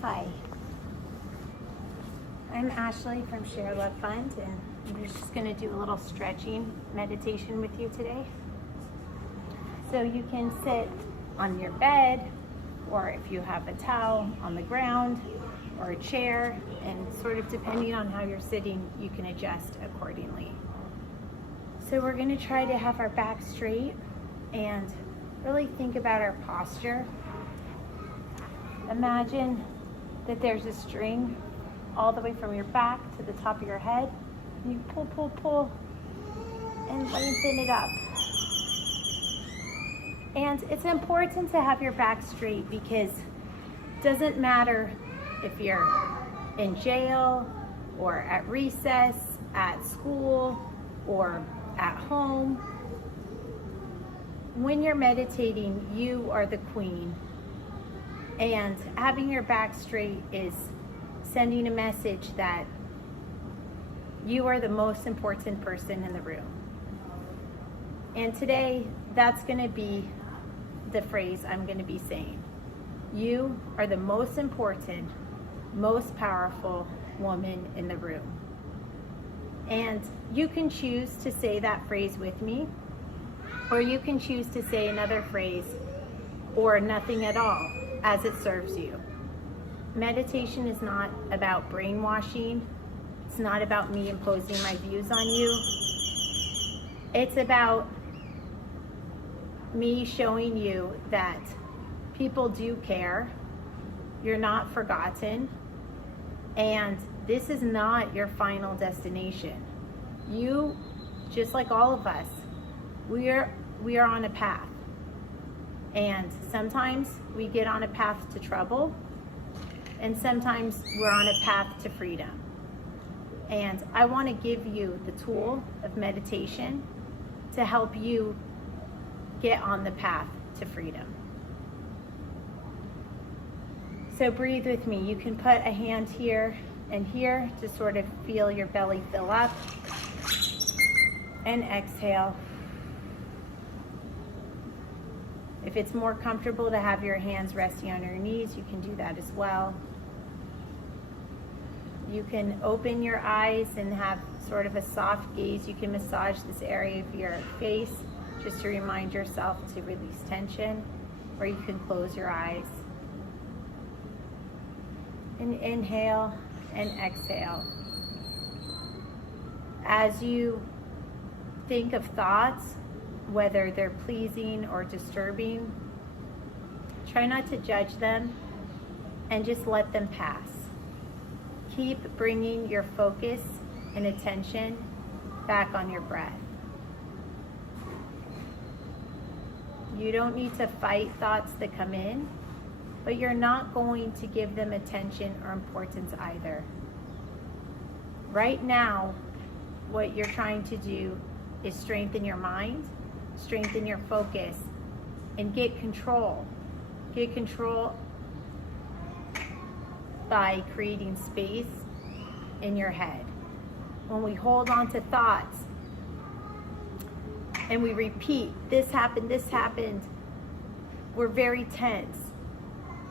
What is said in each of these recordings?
Hi, I'm Ashley from ShareLove.Fund, and I'm just going to do a little stretching meditation with you today. So you can sit on your bed, or if you have a towel, on the ground or a chair, and sort of depending on how you're sitting, you can adjust accordingly. So we're going to try to have our back straight and really think about our posture. Imagine that there's a string all the way from your back to the top of your head. And you pull, pull, pull, and lengthen it up. And it's important to have your back straight because it doesn't matter if you're in jail or at recess, at school, or at home. When you're meditating, you are the queen. And having your back straight is sending a message that you are the most important person in the room. And today, that's going to be the phrase I'm going to be saying. You are the most important, most powerful woman in the room. And you can choose to say that phrase with me, or you can choose to say another phrase or nothing at all, as it serves you. Meditation is not about brainwashing. It's not about me imposing my views on you. It's about me showing you that people do care. You're not forgotten. And this is not your final destination. You, just like all of us, we are on a path. And sometimes we get on a path to trouble, and sometimes we're on a path to freedom. And I want to give you the tool of meditation to help you get on the path to freedom. So breathe with me. You can put a hand here and here to sort of feel your belly fill up. And exhale. If it's more comfortable to have your hands resting on your knees, you can do that as well. You can open your eyes and have sort of a soft gaze. You can massage this area of your face just to remind yourself to release tension, or you can close your eyes. And inhale and exhale. As you think of thoughts, whether they're pleasing or disturbing, try not to judge them and just let them pass. Keep bringing your focus and attention back on your breath. You don't need to fight thoughts that come in, but you're not going to give them attention or importance either. Right now, what you're trying to do is strengthen your mind, strengthen your focus, and get control. Get control by creating space in your head. When we hold on to thoughts and we repeat, this happened, we're very tense.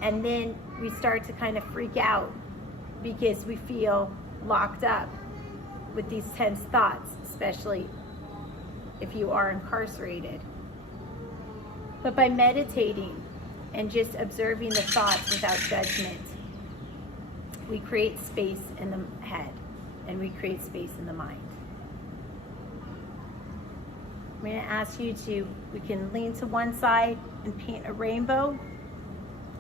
And then we start to kind of freak out because we feel locked up with these tense thoughts, especially if you are incarcerated. But by meditating and just observing the thoughts without judgment, we create space in the head and we create space in the mind. I'm going to ask you we can lean to one side and paint a rainbow.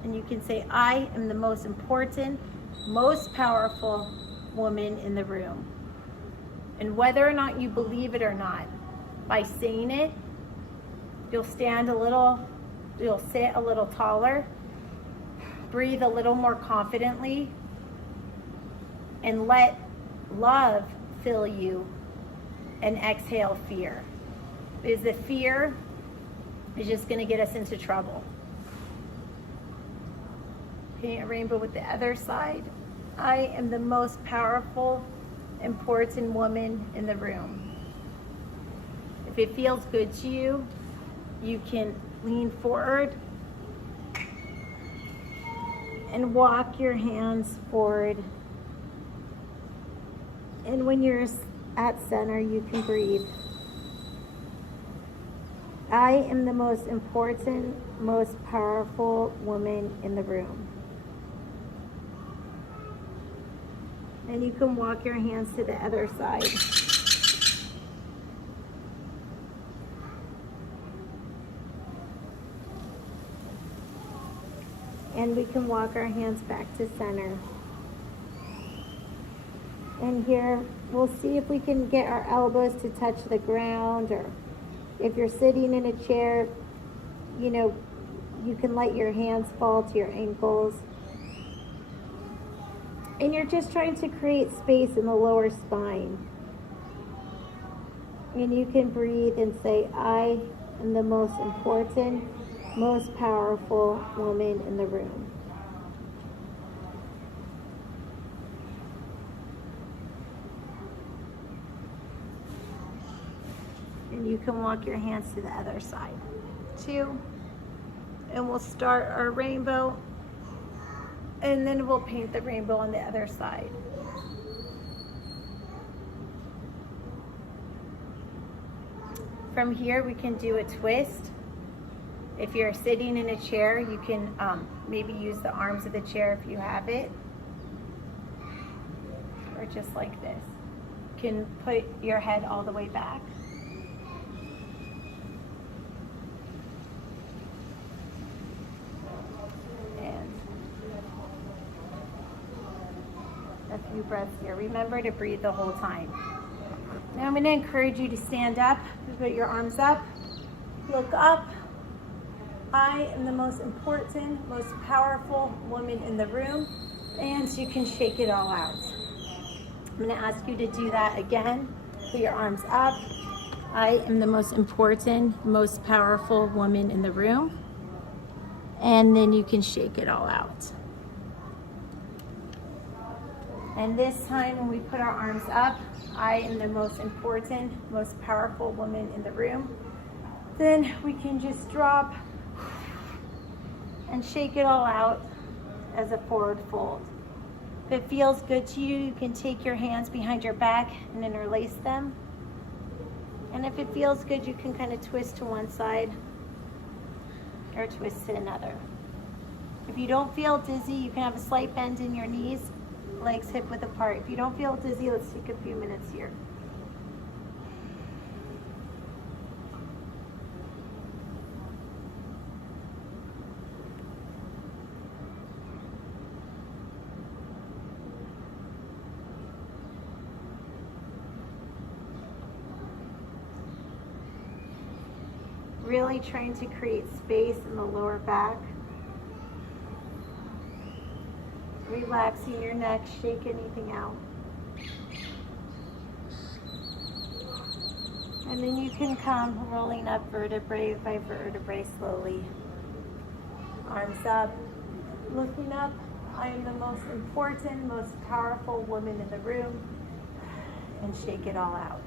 And you can say, I am the most important, most powerful woman in the room. And whether or not you believe it or not, by saying it, you'll sit a little taller, breathe a little more confidently, and let love fill you, and exhale fear. Because the fear is just going to get us into trouble. Paint a rainbow with the other side. I am the most powerful, important woman in the room. If it feels good to you, you can lean forward and walk your hands forward. And when you're at center, you can breathe. I am the most important, most powerful woman in the room. And you can walk your hands to the other side. And we can walk our hands back to center. And here, we'll see if we can get our elbows to touch the ground, or if you're sitting in a chair, you know, you can let your hands fall to your ankles. And you're just trying to create space in the lower spine. And you can breathe and say, I am the most important, most powerful woman in the room. And you can walk your hands to the other side too. And we'll start our rainbow, and then we'll paint the rainbow on the other side. From here, we can do a twist. If you're sitting in a chair, you can maybe use the arms of the chair if you have it, or just like this. You can put your head all the way back. And a few breaths here. Remember to breathe the whole time. Now I'm going to encourage you to stand up, put your arms up, look up. I am the most important, most powerful woman in the room, and you can shake it all out. I'm going to ask you to do that again. Put your arms up. I am the most important, most powerful woman in the room, and then you can shake it all out. And this time when we put our arms up, I am the most important, most powerful woman in the room. Then we can just drop and shake it all out as a forward fold. If it feels good to you, you can take your hands behind your back and interlace them. And if it feels good, you can kind of twist to one side or twist to another. If you don't feel dizzy, you can have a slight bend in your knees, legs hip width apart. If you don't feel dizzy, let's take a few minutes here. Really trying to create space in the lower back. Relaxing your neck, shake anything out. And then you can come rolling up vertebrae by vertebrae slowly. Arms up, looking up. I am the most important, most powerful woman in the room. And shake it all out.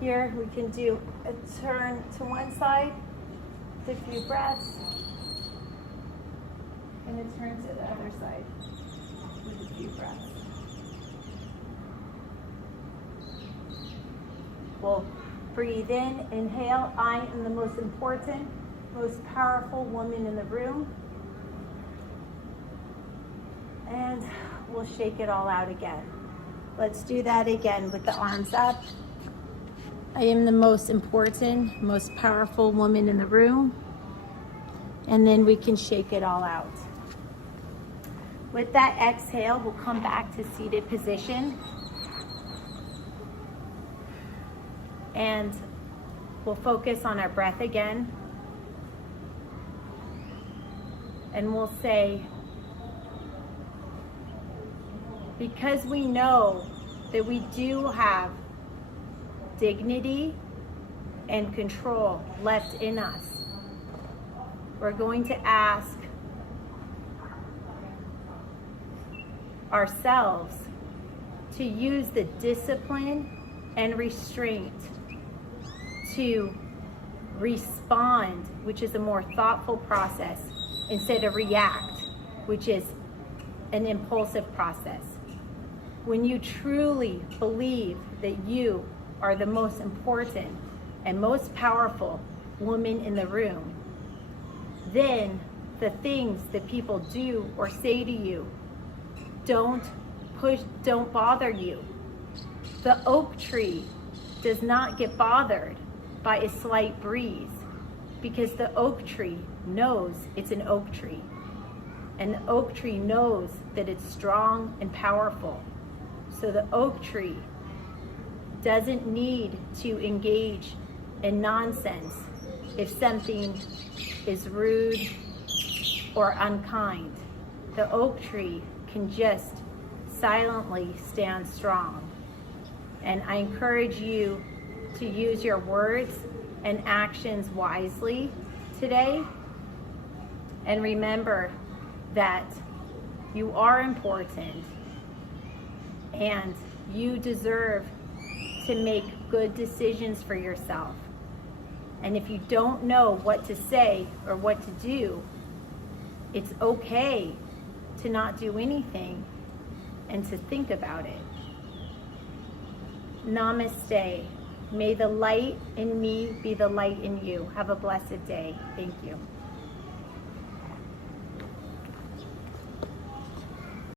Here we can do a turn to one side, take a few breaths, and a turn to the other side with a few breaths. We'll breathe in, inhale. I am the most important, most powerful woman in the room. And we'll shake it all out again. Let's do that again with the arms up. I am the most important, most powerful woman in the room. And then we can shake it all out. With that exhale, we'll come back to seated position. And we'll focus on our breath again. And we'll say, because we know that we do have dignity and control left in us, we're going to ask ourselves to use the discipline and restraint to respond, which is a more thoughtful process, instead of react. which is an impulsive process. When you truly believe that you are the most important and most powerful woman in the room, then the things that people do or say to you don't bother you. The oak tree does not get bothered by a slight breeze, because the oak tree knows it's an oak tree. And the oak tree knows that it's strong and powerful. So the oak tree doesn't need to engage in nonsense if something is rude or unkind. The oak tree can just silently stand strong. And I encourage you to use your words and actions wisely today. And remember that you are important and you deserve to make good decisions for yourself. And if you don't know what to say or what to do, it's okay to not do anything and to think about it. Namaste. May the light in me be the light in you. Have a blessed day. Thank you.